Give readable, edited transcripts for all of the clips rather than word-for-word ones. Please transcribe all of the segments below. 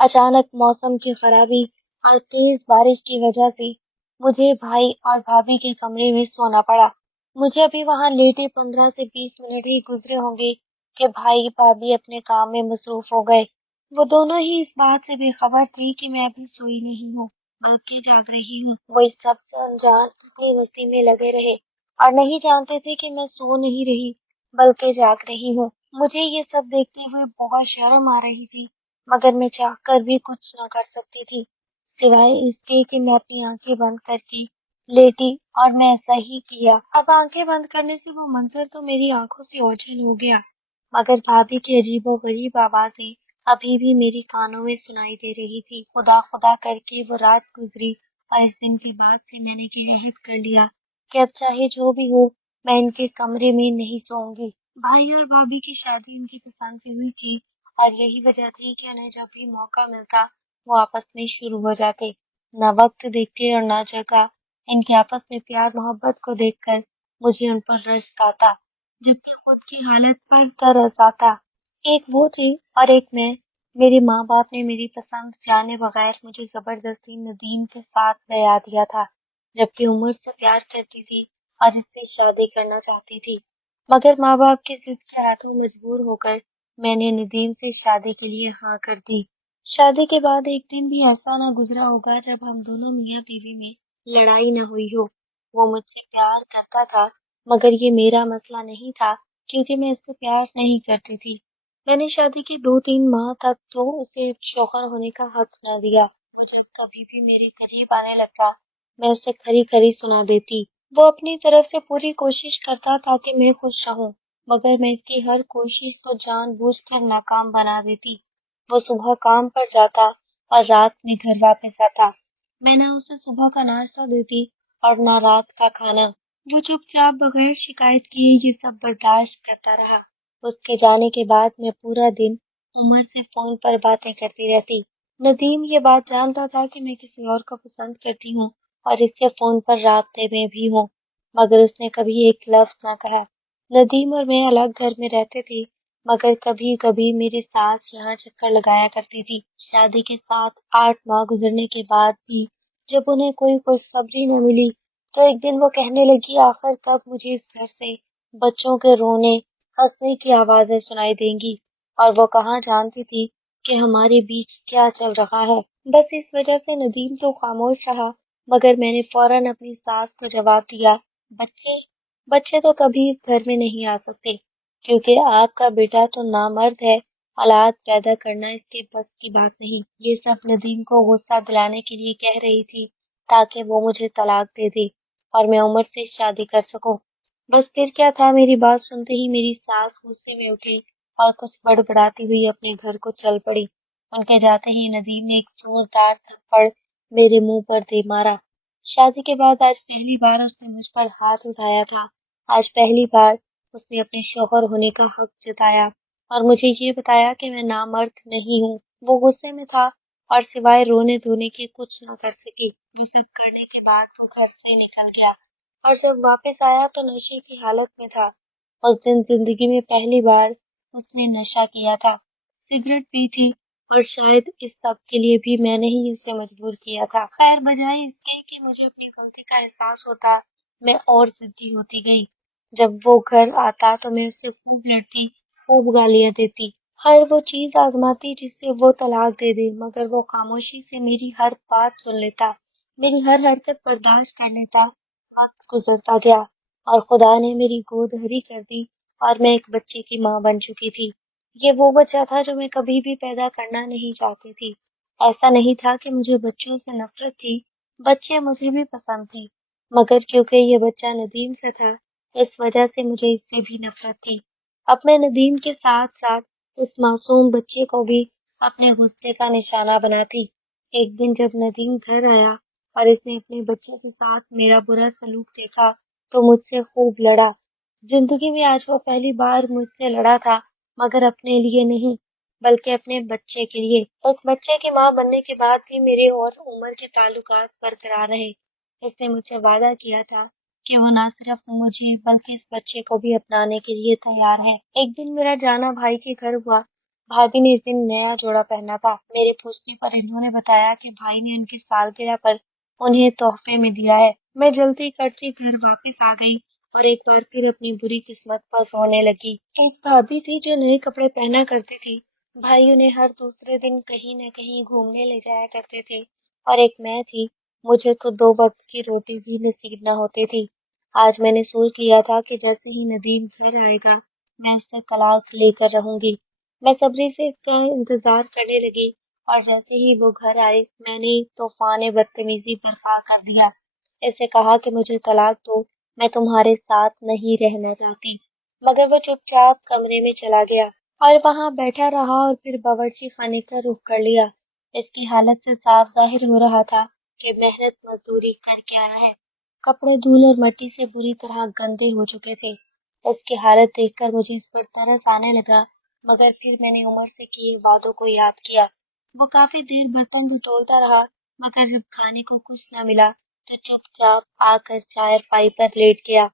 अचानक मौसम की खराबी और तेज बारिश की वजह से मुझे भाई और भाभी के कमरे में सोना पड़ा। मुझे अभी वहां लेटे 15 से 20 मिनट ही गुजरे होंगे कि भाई भाभी अपने काम में मसरूफ हो गए। वो दोनों ही इस बात से बेखबर थे कि मैं अभी सोई नहीं हूँ बल्कि जाग रही हूँ। वो इस सब से अनजान अपनी मस्ती में लगे रहे और नहीं जानते थे कि मैं सो नहीं रही बल्कि जाग रही हूँ। मुझे ये सब देखते हुए बहुत शर्म आ रही थी, मगर मैं चाहकर भी कुछ न कर सकती थी सिवाय इसके कि मैं अपनी आंखें बंद करके लेटी। और मैं ऐसा ही किया। अब आंखें बंद करने से वो मंजर तो मेरी आंखों से ओझल हो गया, मगर भाभी की अजीबोगरीब आवाजें अभी भी मेरी कानों में सुनाई दे रही थी। खुदा खुदा करके वो रात गुजरी और इस दिन के बाद से मैंने ये अहद कर लिया कि अब चाहे जो भी हो मैं इनके कमरे में नहीं सोऊंगी। भाई और भाभी की शादी इनकी पसंद से हुई थी और यही वजह थी कि उन्हें जब भी मौका मिलता वो आपस में शुरू हो जाते। न वक्त देखते और न जगह। इनके आपस में प्यार मोहब्बत को देखकर मुझे उन पर रस आता, जबकि खुद की हालत पर तरस आता। एक वो थे और एक मैं। मेरे माँ बाप ने मेरी पसंद जाने बगैर मुझे जबरदस्ती नदीम के साथ बया दिया था, जबकि उम्र से प्यार करती थी और इससे शादी करना चाहती थी। मगर माँ बाप की जिद के हाथों मजबूर होकर मैंने नदीम से शादी के लिए हाँ कर दी। शादी के बाद एक दिन भी ऐसा ना गुजरा होगा जब हम दोनों मियाँ बीवी में लड़ाई न हुई हो। वो मुझसे प्यार करता था, मगर ये मेरा मसला नहीं था क्योंकि मैं इससे प्यार नहीं करती थी। मैंने शादी के 2-3 माह तक तो उसे शौहर होने का हक न दिया। वो जब कभी भी मेरे करीब आने लगता मैं उसे खरी खरी सुना देती। वो अपनी तरफ से पूरी कोशिश करता था कि मैं खुश रहूं, मगर मैं इसकी हर कोशिश को जानबूझकर नाकाम बना देती। वो सुबह काम पर जाता और रात में घर वापस आता। मैं ना उसे सुबह का नाश्ता देती और ना रात का खाना। वो चुपचाप बगैर शिकायत किए ये सब बर्दाश्त करता रहा। उसके जाने के बाद मैं पूरा दिन उमर से फोन पर बातें करती रहती। नदीम ये बात जानता था कि मैं किसी और को पसंद करती हूँ और इससे फोन पर राब्ते में भी हूँ, मगर उसने कभी एक लफ्ज ना कहा। नदीम और मैं अलग घर में रहते थे, मगर कभी कभी मेरी सास यहाँ चक्कर लगाया करती थी। शादी के 7-8 माह गुजरने के बाद भी जब उन्हें कोई खुशखबरी न मिली तो एक दिन वो कहने लगी, आखिर कब मुझे इस घर से बच्चों के रोने हंसने की आवाजें सुनाई देंगी। और वो कहाँ जानती थी कि हमारे बीच क्या चल रहा है। बस इस वजह से नदीम तो खामोश रहा, मगर मैंने फौरन अपनी सास को जवाब दिया, बच्चे बच्चे तो कभी इस घर में नहीं आ सकते, क्योंकि आपका बेटा तो नामर्द है। औलाद पैदा करना इसके बस की बात नहीं। ये सब नदीम को गुस्सा दिलाने के लिए कह रही थी ताकि वो मुझे तलाक दे दे और मैं उमर से शादी कर सकूं। बस फिर क्या था, मेरी बात सुनते ही मेरी सास गुस्से में उठी और कुछ बड़बड़ाती हुई अपने घर को चल पड़ी। उनके जाते ही नदीम ने एक जोरदार थप्पड़ मेरे मुंह पर दे मारा। शादी के बाद आज पहली बार उसने मुझ पर हाथ उठाया था। आज पहली बार उसने अपने शौहर होने का हक जताया और मुझे ये बताया कि मैं नामर्द नहीं हूँ। वो गुस्से में था और सिवाय रोने धोने के कुछ न कर सकी। वो सब करने के बाद वो घर से निकल गया और जब वापस आया तो नशे की हालत में था। उस दिन जिंदगी में पहली बार उसने नशा किया था, सिगरेट पी थी और शायद इस सब के लिए भी मैंने ही उसे मजबूर किया था। खैर, बजाय इसके कि मुझे अपनी गलती का एहसास होता, मैं और जिद्दी होती गई। जब वो घर आता तो मैं उससे खूब लड़ती, खूब गालियां देती, हर वो चीज आजमाती जिससे वो तलाक दे दे, मगर वो खामोशी से मेरी हर बात सुन लेता, मेरी हर हरकत बर्दाश्त कर लेता। वक्त गुजरता गया और खुदा ने मेरी गोद हरी कर दी और मैं एक बच्चे की माँ बन चुकी थी। ये वो बच्चा था जो मैं कभी भी पैदा करना नहीं चाहती थी। ऐसा नहीं था कि मुझे बच्चों से नफरत थी, बच्चे मुझे भी पसंद थे, मगर क्योंकि ये बच्चा नदीम से था इस वजह से मुझे इससे भी नफरत थी। अब मैं नदीम के साथ साथ उस मासूम बच्चे को भी अपने गुस्से का निशाना बनाती। एक दिन जब नदीम घर आया और इसने अपने बच्चे के साथ मेरा बुरा सलूक देखा तो मुझसे खूब लड़ा। जिंदगी में आज वो पहली बार मुझसे लड़ा था, मगर अपने लिए नहीं बल्कि अपने बच्चे के लिए। एक बच्चे की माँ बनने के बाद भी मेरे और उमर के ताल्लुकात बरकरार रहे। इसने मुझसे वादा किया था कि वो ना सिर्फ मुझे बल्कि इस बच्चे को भी अपनाने के लिए तैयार है। एक दिन मेरा जाना भाई के घर हुआ भाभी ने इस दिन नया जोड़ा पहना था। मेरे पूछने पर इन्होंने बताया कि भाई ने उनकी सालगिरह पर उन्हें तोहफे में दिया है। मैं जल्दी करती घर वापस आ गई और एक बार फिर अपनी बुरी किस्मत पर रोने लगी। एक भाभी थी जो नए कपड़े पहना करती थी। भाई उन्हें हर दूसरे दिन कहीं न कहीं घूमने ले जाया करते थे। और एक मैं थी, मुझे तो 2 वक्त की रोटी भी नसीब न होती थी। आज मैंने सोच लिया था कि जैसे ही नदीम घर आएगा, मैं उससे तलाक लेकर रहूंगी। मैं सब्री से इसका इंतजार करने लगी और जैसे ही वो घर आई, मैंने तूफान बदतमीजी बर्पा कर दिया। ऐसे कहा कि मुझे तलाक दो, मैं तुम्हारे साथ नहीं रहना चाहती। मगर वो चुपचाप कमरे में चला गया और वहां बैठा रहा और फिर बावर्ची खाने का रुख कर लिया। इसकी हालत से साफ जाहिर हो रहा था कि मेहनत मजदूरी करके आया है। कपड़े धूल और मिट्टी से बुरी तरह गंदे हो चुके थे। उसकी हालत देखकर मुझे इस पर तरस आने लगा, मगर फिर मैंने उमर से किए वादों को याद किया। वो काफी देर बर्तन टटोलता रहा, मगर जब खाने को कुछ न मिला तो चुपचाप आकर चारपाई पर लेट गया।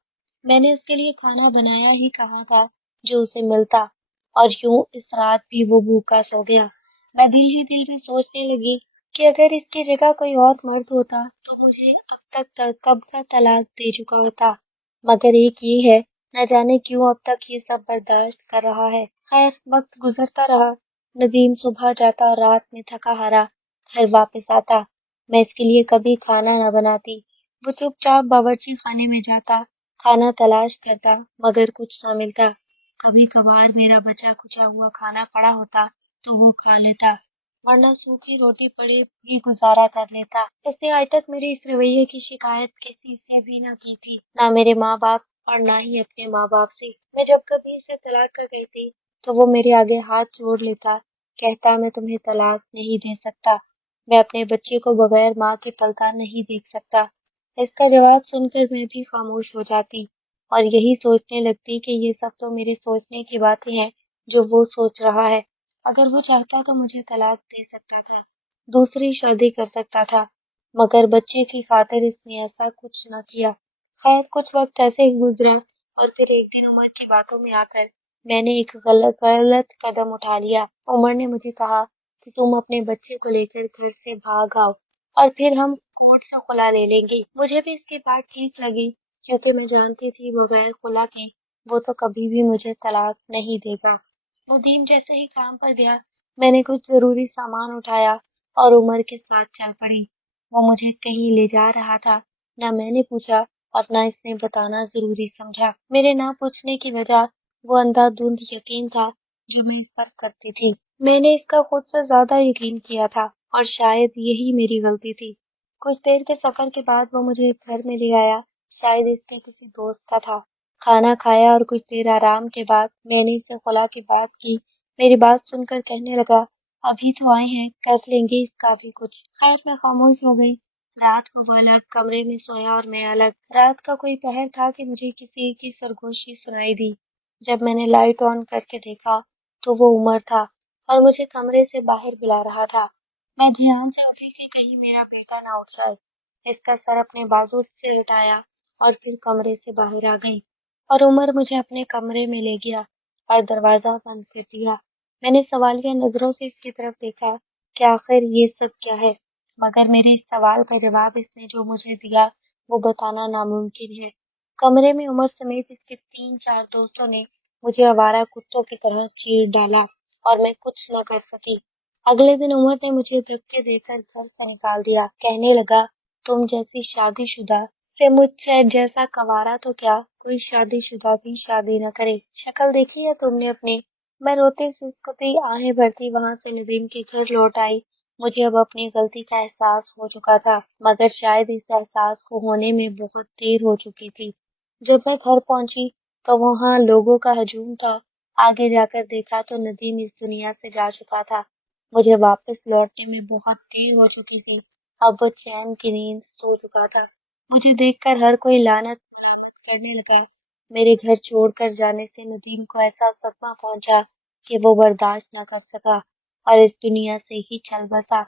मैंने उसके लिए खाना बनाया ही कहा था जो उसे मिलता, और यूं इस रात भी वो भूखा सो गया। मैं दिल ही दिल में सोचने लगी कि अगर इसकी जगह कोई और मर्द होता तो मुझे अब तक कब का तलाक दे चुका होता। मगर एक ये है, न जाने क्यों अब तक ये सब बर्दाश्त कर रहा है। खैर, वक्त गुजरता रहा। नदीम सुबह जाता और रात में थका हारा घर वापस आता। मैं इसके लिए कभी खाना न बनाती। वो चुपचाप बावर्ची खाने में जाता, खाना तलाश करता, मगर कुछ न मिलता। कभी कभार मेरा बचा खुचा हुआ खाना पड़ा होता तो वो खा लेता, वरना सूखी रोटी पड़े भी गुजारा कर लेता। इसने आज तक मेरे इस रवैये की शिकायत किसी से भी न की थी, ना मेरे माँ बाप और ना ही अपने माँ बाप से। मैं जब कभी इसे तलाक कर कहती तो वो मेरे आगे हाथ जोड़ लेता, कहता मैं तुम्हें तलाक नहीं दे सकता, मैं अपने बच्चे को बगैर माँ के पलता नहीं देख सकता। इसका जवाब सुनकर मैं भी खामोश हो जाती और यही सोचने लगती कि ये सब तो मेरे सोचने की बातें हैं जो वो सोच रहा है। अगर वो चाहता तो मुझे तलाक दे सकता था, दूसरी शादी कर सकता था, मगर बच्चे की खातिर इसने ऐसा कुछ न किया। खैर, कुछ वक्त ऐसे ही गुजरा और फिर एक दिन उमर की बातों में आकर मैंने एक गलत गलत कदम उठा लिया। उमर ने मुझे कहा कि तुम अपने बच्चे को लेकर घर से भाग आओ और फिर हम कोर्ट से खुला ले लेंगे। मुझे भी इसकी बात ठीक लगी, क्योंकि मैं जानती थी बगैर खुला के वो तो कभी भी मुझे तलाक नहीं देगा। नदीम जैसे ही काम पर गया, मैंने कुछ जरूरी सामान उठाया और उमर के साथ चल पड़ी। वो मुझे कहीं ले जा रहा था, ना मैंने पूछा और ना इसने बताना जरूरी समझा। मेरे ना पूछने की वजह वो अंधाधुंध यकीन था जो मैं इस पर करती थी। मैंने इसका खुद से ज्यादा यकीन किया था और शायद यही मेरी गलती थी। कुछ देर के सफर के बाद वो मुझे घर में ले आया, शायद इसके किसी दोस्त का था। खाना खाया और कुछ देर आराम के बाद मैंने इससे खुला की बात की। मेरी बात सुनकर कहने लगा, अभी तो आए हैं, कर लेंगे इसका भी कुछ। खैर, मैं खामोश हो गई। रात को वो अलग कमरे में सोया और मैं अलग। रात का कोई पहर था कि मुझे किसी की सरगोशी सुनाई दी। जब मैंने लाइट ऑन करके देखा तो वो उमर था और मुझे कमरे से बाहर बुला रहा था। मैं ध्यान से उठी कि कहीं मेरा बेटा ना उठ जाए। इसका सर अपने बाजू से हटाया और फिर कमरे से बाहर आ गई और उमर मुझे अपने कमरे में ले गया और दरवाजा बंद कर दिया। मैंने सवालिया नजरों से इसकी तरफ देखा कि आखिर ये सब क्या है, मगर मेरे इस सवाल का जवाब इसने जो मुझे दिया वो बताना नामुमकिन है। कमरे में उमर समेत इसके 3-4 दोस्तों ने मुझे आवारा कुत्तों की तरह चीर डाला और मैं कुछ न कर सकी। अगले दिन उमर ने मुझे धक्के देकर घर से निकाल दिया। कहने लगा, तुम जैसी शादीशुदा से मुझसे जैसा कवारा तो क्या, कोई शादीशुदा भी शादी न करे। शक्ल देखी है तुमने अपनी। मैं रोती सिसकती आहें भरती वहां से नदीम के घर लौट आई। मुझे अब अपनी गलती का एहसास हो चुका था, मगर शायद इस एहसास को होने में बहुत देर हो चुकी थी। जब मैं घर पहुंची तो वहां लोगों का हजूम था। आगे जाकर देखा तो नदीम इस दुनिया से जा चुका था। मुझे वापस लौटने में बहुत देर हो चुकी थी। अब वो चैन की नींद सो चुका था। मुझे देखकर हर कोई लानत बरामद करने लगा। मेरे घर छोड़कर जाने से नदीम को ऐसा सदमा पहुंचा कि वो बर्दाश्त न कर सका और इस दुनिया से ही चल बसा।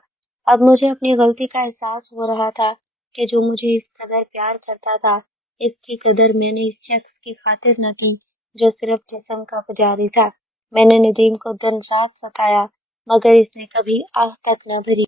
अब मुझे अपनी गलती का एहसास हो रहा था कि जो मुझे इस कदर प्यार करता था, इसकी कदर मैंने इस शख्स की खातिर न की जो सिर्फ जिस्म का पुजारी था। میں نے ندیم کو دن رات ستایا مگر اس نے کبھی آہ تک نہ بھری۔